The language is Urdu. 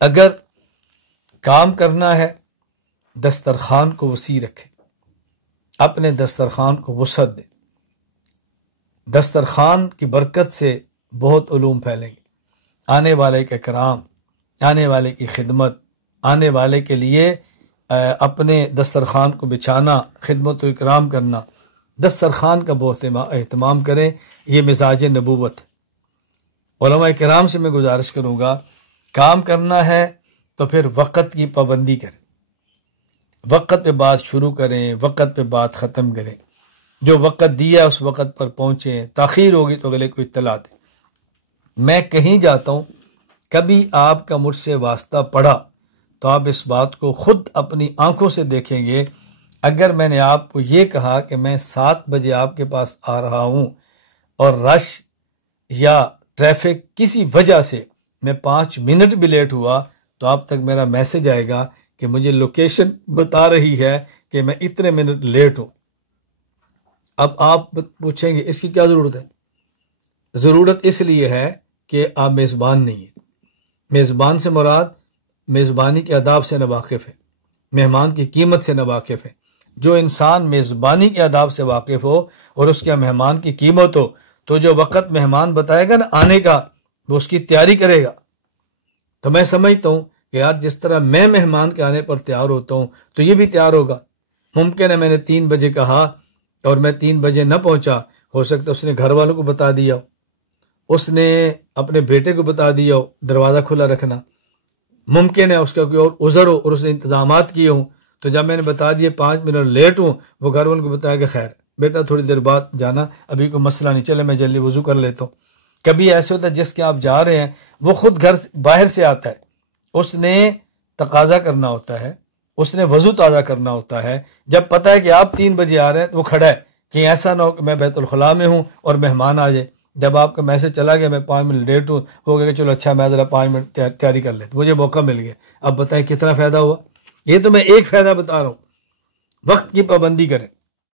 اگر کام کرنا ہے دسترخوان کو وسیع رکھیں، اپنے دسترخوان کو وسعت دیں۔ دسترخوان کی برکت سے بہت علوم پھیلیں گے، آنے والے کے کرام، آنے والے کی خدمت، آنے والے کے لیے اپنے دسترخوان کو بچھانا، خدمت و اکرام کرنا، دسترخوان کا بہت اہتمام کریں۔ یہ مزاج نبوت ہے۔ علماء کرام سے میں گزارش کروں گا، کام کرنا ہے تو پھر وقت کی پابندی کریں، وقت پہ بات شروع کریں، وقت پہ بات ختم کریں، جو وقت دیا اس وقت پر پہنچیں، تاخیر ہوگی تو اگلے کو اطلاع دیں۔ میں کہیں جاتا ہوں، کبھی آپ کا مجھ سے واسطہ پڑا تو آپ اس بات کو خود اپنی آنکھوں سے دیکھیں گے۔ اگر میں نے آپ کو یہ کہا کہ میں 7 بجے آپ کے پاس آ رہا ہوں اور رش یا ٹریفک کسی وجہ سے میں 5 منٹ بھی لیٹ ہوا تو آپ تک میرا میسج آئے گا کہ مجھے لوکیشن بتا رہی ہے کہ میں اتنے منٹ لیٹ ہوں۔ اب آپ پوچھیں گے اس کی کیا ضرورت ہے؟ ضرورت اس لیے ہے کہ آپ میزبان نہیں ہیں۔ میزبان سے مراد میزبانی کے آداب سے ناواقف ہے، مہمان کی قیمت سے ناواقف ہے۔ جو انسان میزبانی کے آداب سے واقف ہو اور اس کے مہمان کی قیمت ہو تو جو وقت مہمان بتائے گا نا آنے کا، وہ اس کی تیاری کرے گا۔ تو میں سمجھتا ہوں کہ یار جس طرح میں مہمان کے آنے پر تیار ہوتا ہوں تو یہ بھی تیار ہوگا۔ ممکن ہے میں نے 3 بجے کہا اور میں 3 بجے نہ پہنچا، ہو سکتا ہے اس نے گھر والوں کو بتا دیا ہو، اس نے اپنے بیٹے کو بتا دیا ہو دروازہ کھلا رکھنا، ممکن ہے اس کا کوئی اور عذر ہو اور اس نے انتظامات کیے ہوں، تو جب میں نے بتا دیا 5 منٹ لیٹ ہوں، وہ گھر والوں کو بتایا کہ خیر بیٹا تھوڑی دیر بعد جانا، ابھی کوئی مسئلہ نہیں، چلے میں جلدی وضو کر لیتا ہوں۔ کبھی ایسے ہوتا ہے جس کے آپ جا رہے ہیں وہ خود گھر باہر سے آتا ہے، اس نے تقاضا کرنا ہوتا ہے، اس نے وضو تازہ کرنا ہوتا ہے، جب پتہ ہے کہ آپ 3 بجے آ رہے ہیں تو وہ کھڑا ہے کہ ایسا نہ ہو کہ میں بیت الخلاء میں ہوں اور مہمان آ جائے۔ جب آپ کا میسج چلا گیا میں 5 منٹ لیٹ ہوں، ہو گیا کہ چلو اچھا میں ذرا 5 منٹ تیاری کر لیتا، مجھے موقع مل گیا۔ اب بتائیں کتنا فائدہ ہوا؟ یہ تو میں ایک فائدہ بتا رہا ہوں، وقت کی پابندی کریں۔